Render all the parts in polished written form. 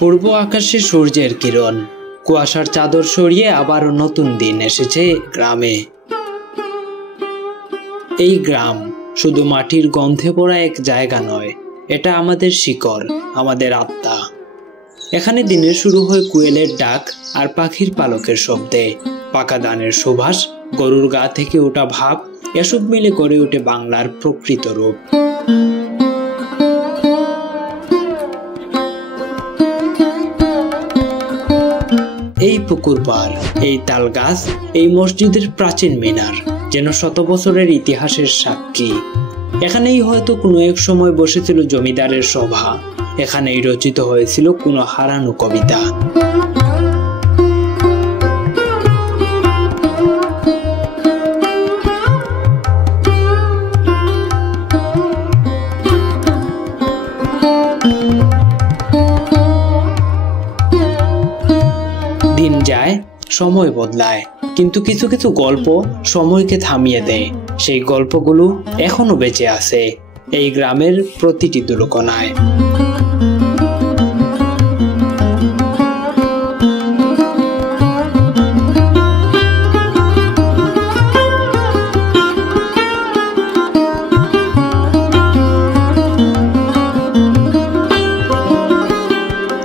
পূর্ব আকাশে সূর্যের কিরণ, কুয়াশার চাদর সরিয়ে আবারও নতুন দিন এসেছে গ্রামে। এই গ্রাম শুধু মাটির গন্ধে পড়া এক জায়গা নয়, এটা আমাদের শিকড়, আমাদের আত্মা। এখানে দিনের শুরু হয় কোয়েলের ডাক আর পাখির পালকের শব্দে। পাকা ধানের সুবাস, গরুর গা থেকে ওঠা ভাব, এসব মিলে গড়ে ওঠে বাংলার প্রকৃত রূপ। এই পুকুর পাড়, এই তাল গাছ, এই মসজিদের প্রাচীন মিনার যেন শত বছরের ইতিহাসের সাক্ষী। এখানেই হয়তো কোনো এক সময় বসেছিল জমিদারের সভা, এখানেই রচিত হয়েছিল কোনো হারানো কবিতা। দিন যায়, সময় বদলায়, কিন্তু কিছু কিছু গল্প সময়কে থামিয়ে দেয়। সেই গল্পগুলো এখনো বেঁচে আছে এই গ্রামের প্রতিটি দুলকণায়।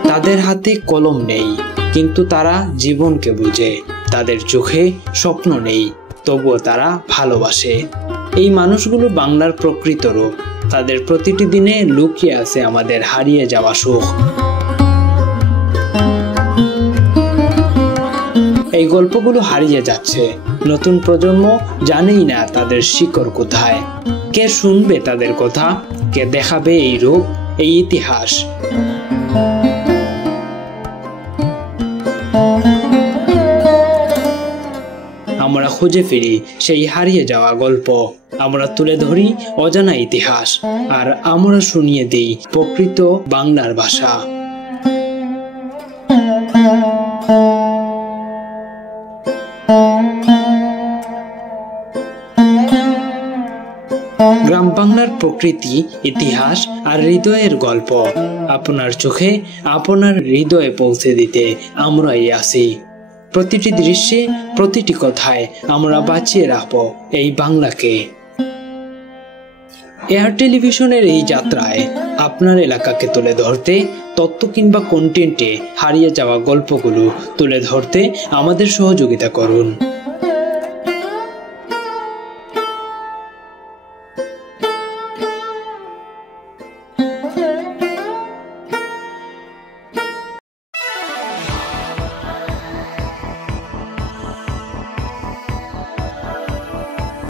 তাদের হাতে কলম নেই, কিন্তু তারা জীবনকে বুঝে। তাদের চোখে স্বপ্ন নেই, তবুও তারা ভালোবাসে। এই মানুষগুলো বাংলার প্রকৃত রূপ। তাদের প্রতিটি দিনে লুকিয়ে আছে আমাদের হারিয়ে যাওয়া সুখ। এই গল্পগুলো হারিয়ে যাচ্ছে, নতুন প্রজন্ম জানেই না তাদের শিকড় কোথায়। কে শুনবে তাদের কথা? কে দেখাবে এই রূপ, এই ইতিহাস? আমরা খুঁজে ফিরি সেই হারিয়ে যাওয়া গল্প, আমরা তুলে ধরি অজানা ইতিহাস, আর আমরা শুনিয়ে দিই প্রকৃত বাংলার ভাষা। গ্রাম বাংলার প্রকৃতি, ইতিহাস আর হৃদয়ের গল্প আপনার চোখে, আপনার হৃদয়ে পৌঁছে দিতে আমরাই আছি। প্রতিটি দৃশ্যে, প্রতিটি কথায় আমরা বাঁচিয়ে রাখবো এই বাংলাকে। এয়ার টেলিভিশনের এই যাত্রায় আপনার এলাকাকে তুলে ধরতে, তথ্য কিংবা কন্টেন্টে হারিয়ে যাওয়া গল্পগুলো তুলে ধরতে আমাদের সহযোগিতা করুন।